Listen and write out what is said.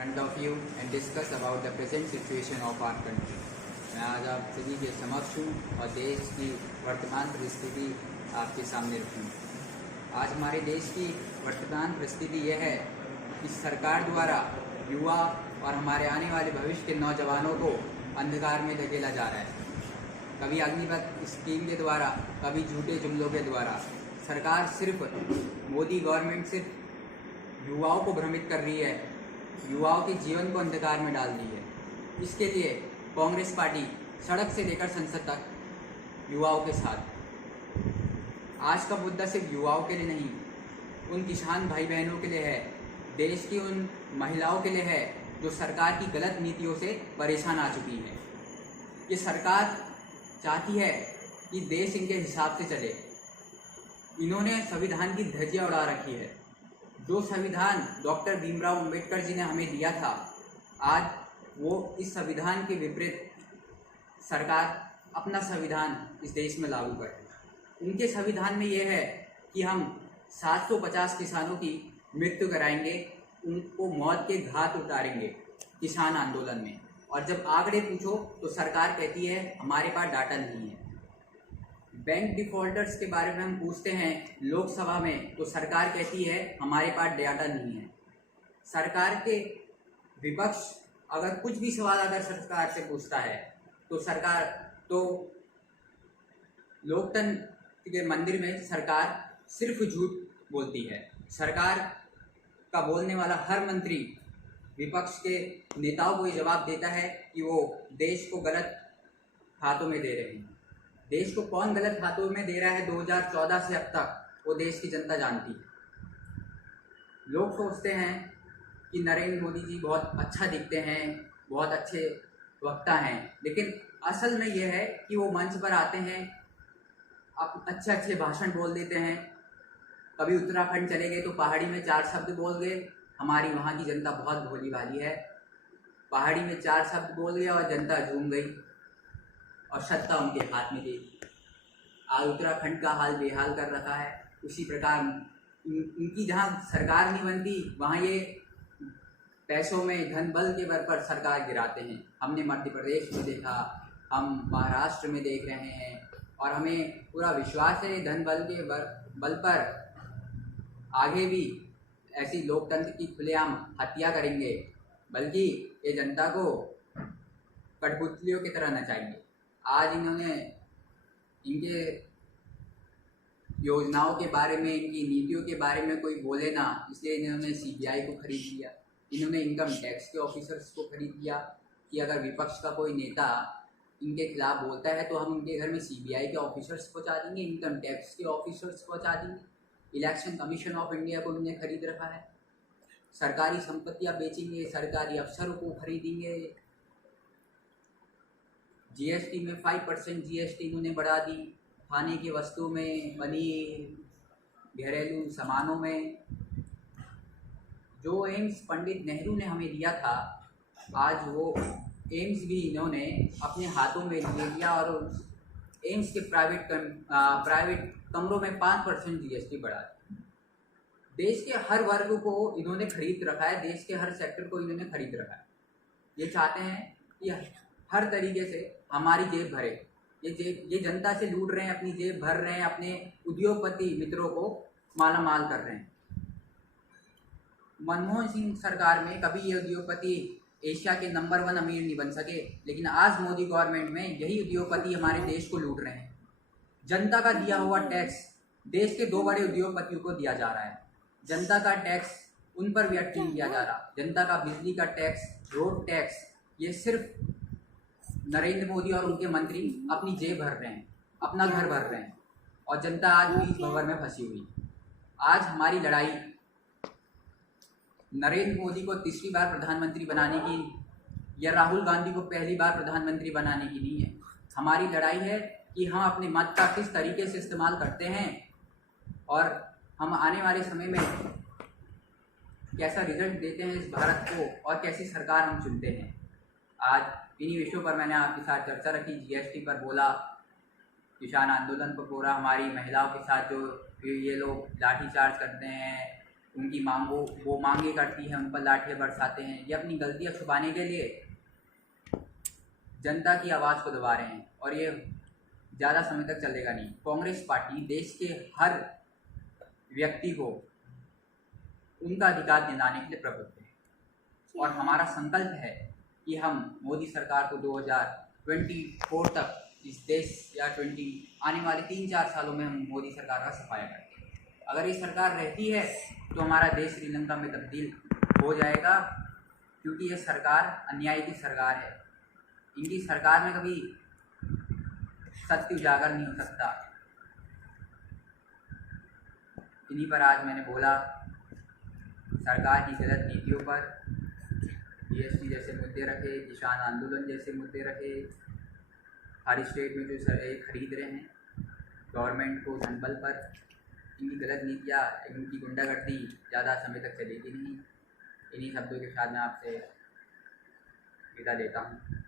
front of you and discuss about the present situation of our country. मैं आज आप सभी के समक्ष हूँ और देश की वर्तमान परिस्थिति आपके सामने रखूँ। आज हमारे देश की वर्तमान परिस्थिति यह है कि सरकार द्वारा युवा और हमारे आने वाले भविष्य के नौजवानों को अंधकार में धकेला जा रहा है। कभी अग्निपथ स्कीम के द्वारा, कभी झूठे जुमलों के द्वारा सरकार सिर्फ मोदी गवर्नमेंट सिर्फ युवाओं को भ्रमित कर रही है, युवाओं के जीवन को अंधकार में डाल दी है। इसके लिए कांग्रेस पार्टी सड़क से लेकर संसद तक युवाओं के साथ। आज का मुद्दा सिर्फ युवाओं के लिए नहीं, उन किसान भाई बहनों के लिए है, देश की उन महिलाओं के लिए है जो सरकार की गलत नीतियों से परेशान आ चुकी है। ये सरकार चाहती है कि देश इनके हिसाब से चले। इन्होंने संविधान की धज्जियां उड़ा रखी है। जो संविधान डॉक्टर भीमराव अंबेडकर जी ने हमें दिया था, आज वो इस संविधान के विपरीत सरकार अपना संविधान इस देश में लागू करे। उनके संविधान में यह है कि हम 750 किसानों की मृत्यु कराएंगे, उनको मौत के घाट उतारेंगे किसान आंदोलन में। और जब आंकड़े पूछो तो सरकार कहती है हमारे पास डाटा नहीं है। बैंक डिफॉल्टर्स के बारे में हम पूछते हैं लोकसभा में तो सरकार कहती है हमारे पास डाटा नहीं है। सरकार के विपक्ष अगर कुछ भी सवाल अगर सरकार से पूछता है तो लोकतंत्र के मंदिर में सरकार सिर्फ झूठ बोलती है। सरकार का बोलने वाला हर मंत्री विपक्ष के नेताओं को ये जवाब देता है कि वो देश को गलत हाथों में दे रहे हैं। देश को कौन गलत हाथों में दे रहा है 2014 से अब तक वो देश की जनता जानती है। लोग सोचते हैं कि नरेंद्र मोदी जी बहुत अच्छा दिखते हैं, बहुत अच्छे वक्ता हैं, लेकिन असल में ये है कि वो मंच पर आते हैं, अब अच्छे अच्छे भाषण बोल देते हैं। कभी उत्तराखंड चले गए तो पहाड़ी में 4 शब्द बोल गए। हमारी वहाँ की जनता बहुत भोली भाली है, पहाड़ी में 4 शब्द बोल गया और जनता झूम गई और सत्ता उनके हाथ में दे दी। आज उत्तराखंड का हाल बेहाल कर रखा है। उसी प्रकार इनकी जहाँ सरकार नहीं बनती वहाँ ये पैसों में धन बल के बल पर सरकार गिराते हैं। हमने मध्य प्रदेश में देखा, हम महाराष्ट्र में देख रहे हैं और हमें पूरा विश्वास है धन बल के बल पर आगे भी ऐसी लोकतंत्र की खुलेआम हत्या करेंगे, बल्कि ये जनता को कठपुतलियों की तरह नचाएंगे। आज इन्होंने इनके योजनाओं के बारे में, इनकी नीतियों के बारे में कोई बोले ना, इसलिए इन्होंने सीबीआई को खरीद लिया। इन्होंने इनकम टैक्स के ऑफिसर्स को खरीद लिया कि अगर विपक्ष का कोई नेता इनके खिलाफ बोलता है तो हम उनके घर में सीबीआई के ऑफिसर्स पहुंचा देंगे, इनकम टैक्स के ऑफिसर्स पहुंचा देंगे। इलेक्शन कमीशन ऑफ इंडिया को इन्होंने खरीद रखा है। सरकारी संपत्तियां बेचेंगे, सरकारी अफसरों को खरीदेंगे। जीएसटी में 5% जीएसटी इन्होंने बढ़ा दी, खाने की वस्तु में, पनीर, घरेलू सामानों में। जो एम्स पंडित नेहरू ने हमें दिया था, आज वो एम्स भी इन्होंने अपने हाथों में ले लिया और एम्स के प्राइवेट कमरों में 5% जीएसटी बढ़ा दी। देश के हर वर्ग को इन्होंने खरीद रखा है, देश के हर सेक्टर को इन्होंने खरीद रखा है। ये चाहते हैं कि हर तरीके से हमारी जेब भरे। ये जनता से लूट रहे हैं, अपनी जेब भर रहे हैं, अपने उद्योगपति मित्रों को माला माल कर रहे हैं। मनमोहन सिंह सरकार में कभी ये उद्योगपति एशिया के नंबर 1 अमीर नहीं बन सके, लेकिन आज मोदी गवर्नमेंट में यही उद्योगपति हमारे देश को लूट रहे हैं। जनता का दिया हुआ टैक्स देश के 2 बड़े उद्योगपतियों को दिया जा रहा है। जनता का टैक्स उन पर व्यर्थ नहीं किया जा रहा। जनता का बिजली का टैक्स, रोड टैक्स, ये सिर्फ नरेंद्र मोदी और उनके मंत्री अपनी जेब भर रहे हैं, अपना घर भर रहे हैं और जनता आज भी इस भंवर में फंसी हुई। आज हमारी लड़ाई नरेंद्र मोदी को तीसरी बार प्रधानमंत्री बनाने की या राहुल गांधी को पहली बार प्रधानमंत्री बनाने की नहीं है। हमारी लड़ाई है कि हम अपने मत का किस तरीके से इस्तेमाल करते हैं और हम आने वाले समय में कैसा रिजल्ट देते हैं इस भारत को और कैसी सरकार हम चुनते हैं। आज इन्हीं विषयों पर मैंने आपके साथ चर्चा रखी। जीएसटी पर बोला, किसान आंदोलन पर बोला, हमारी महिलाओं के साथ जो ये लोग लाठीचार्ज करते हैं, उनकी वो मांगे करती हैं, उन पर लाठियाँ बरसाते हैं। ये अपनी गलतियाँ छुपाने के लिए जनता की आवाज़ को दबा रहे हैं और ये ज़्यादा समय तक चलेगा नहीं। कांग्रेस पार्टी देश के हर व्यक्ति को उनका अधिकार दिलाने के लिए प्रबुद्ध है और हमारा संकल्प है कि हम मोदी सरकार को 2024 तक इस देश या आने वाले 3-4 सालों में हम मोदी सरकार का सफाया करेंगे। अगर ये सरकार रहती है तो हमारा देश श्रीलंका में तब्दील हो जाएगा, क्योंकि ये सरकार अन्याय की सरकार है। इनकी सरकार में कभी सत्य उजागर नहीं हो सकता। इन्हीं पर आज मैंने बोला, सरकार की गलत नीतियों पर, जीएसटी जैसे मुद्दे रखे, किसान आंदोलन जैसे मुद्दे रखे, हर स्टेट में जो खरीद रहे हैं गवर्नमेंट को धनबल पर, इनकी गलत नीतियाँ, इनकी गुंडागर्दी ज़्यादा समय तक चलेगी नहीं। इन्हीं शब्दों के साथ मैं आपसे विदा लेता हूँ।